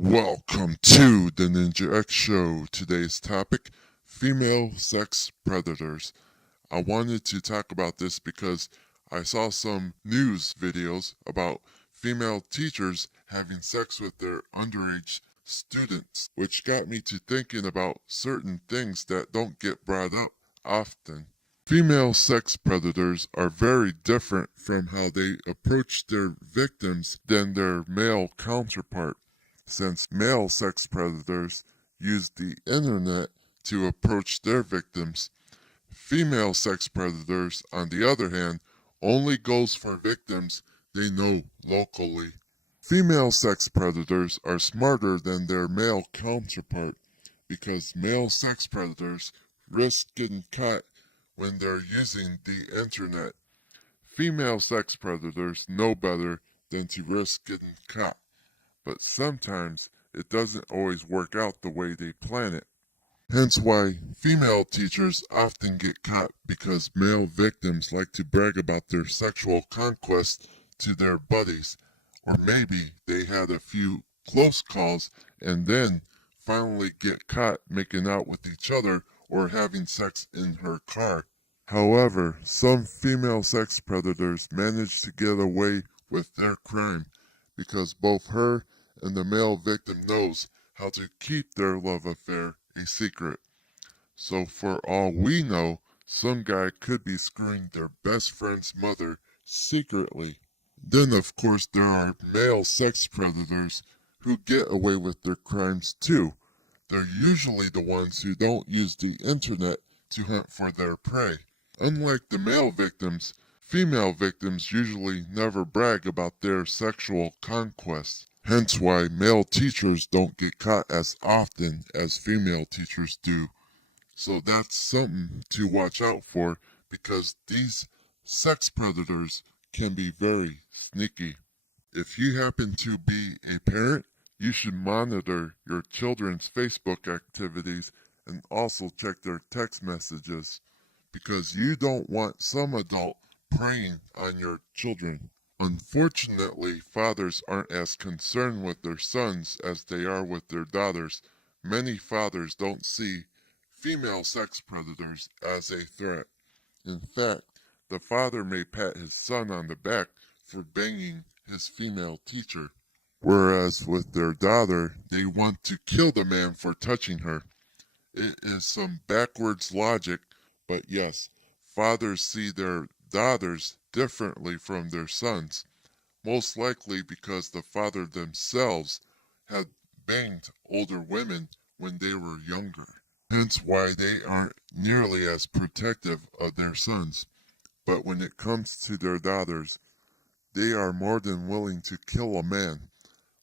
Welcome to the Ninja X Show. Today's topic, female sex predators. I wanted to talk about this because I saw some news videos about female teachers having sex with their underage students, which got me to thinking about certain things that don't get brought up often. Female sex predators are very different from how they approach their victims than their male counterpart, since male sex predators use the internet to approach their victims. Female sex predators, on the other hand, only goes for victims they know locally. Female sex predators are smarter than their male counterpart because male sex predators risk getting caught when they're using the internet. Female sex predators know better than to risk getting caught, but sometimes it doesn't always work out the way they plan it. Hence why female teachers often get caught, because male victims like to brag about their sexual conquest to their buddies, or maybe they had a few close calls and then finally get caught making out with each other or having sex in her car. However, some female sex predators manage to get away with their crime because both her and the male victim knows how to keep their love affair a secret. So for all we know, some guy could be screwing their best friend's mother secretly. Then of course there are male sex predators who get away with their crimes too. They're usually the ones who don't use the internet to hunt for their prey. Unlike the male victims, female victims usually never brag about their sexual conquests. Hence why male teachers don't get caught as often as female teachers do. So that's something to watch out for, because these sex predators can be very sneaky. If you happen to be a parent, you should monitor your children's Facebook activities and also check their text messages, because you don't want some adult preying on your children. Unfortunately, fathers aren't as concerned with their sons as they are with their daughters. Many fathers don't see female sex predators as a threat. In fact, the father may pat his son on the back for banging his female teacher, whereas with their daughter, they want to kill the man for touching her. It is some backwards logic, but yes, fathers see their daughters differently from their sons, most likely because the father themselves had banged older women when they were younger. Hence why they aren't nearly as protective of their sons. But when it comes to their daughters, they are more than willing to kill a man,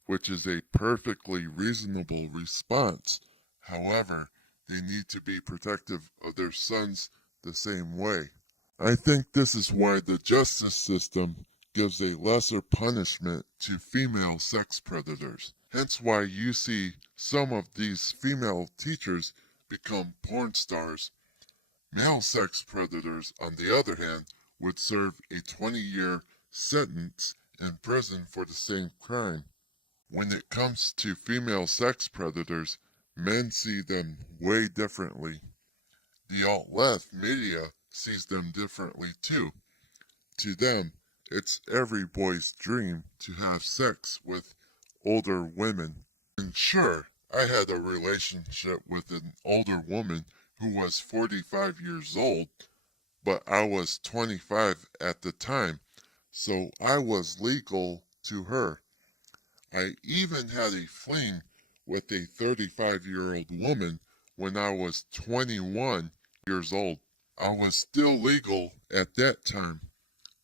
which is a perfectly reasonable response. However, they need to be protective of their sons the same way. I think this is why the justice system gives a lesser punishment to female sex predators. Hence why you see some of these female teachers become porn stars. Male sex predators, on the other hand, would serve a 20-year sentence in prison for the same crime. When it comes to female sex predators, men see them way differently. The alt-left media sees them differently too. To them, it's every boy's dream to have sex with older women. And sure, I had a relationship with an older woman who was 45 years old, but I was 25 at the time, so I was legal to her. I even had a fling with a 35-year-old woman when I was 21 years old. I was still legal at that time.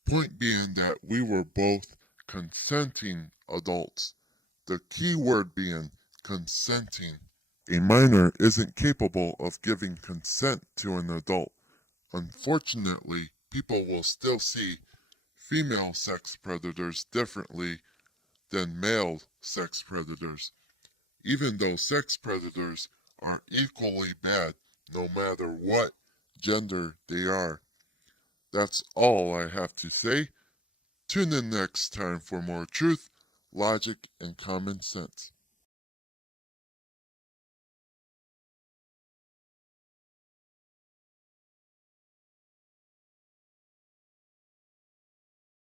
Point being that we were both consenting adults. The key word being consenting. A minor isn't capable of giving consent to an adult. Unfortunately, people will still see female sex predators differently than male sex predators, even though sex predators are equally bad no matter what gender they are. That's all I have to say. Tune in next time for more truth, logic, and common sense.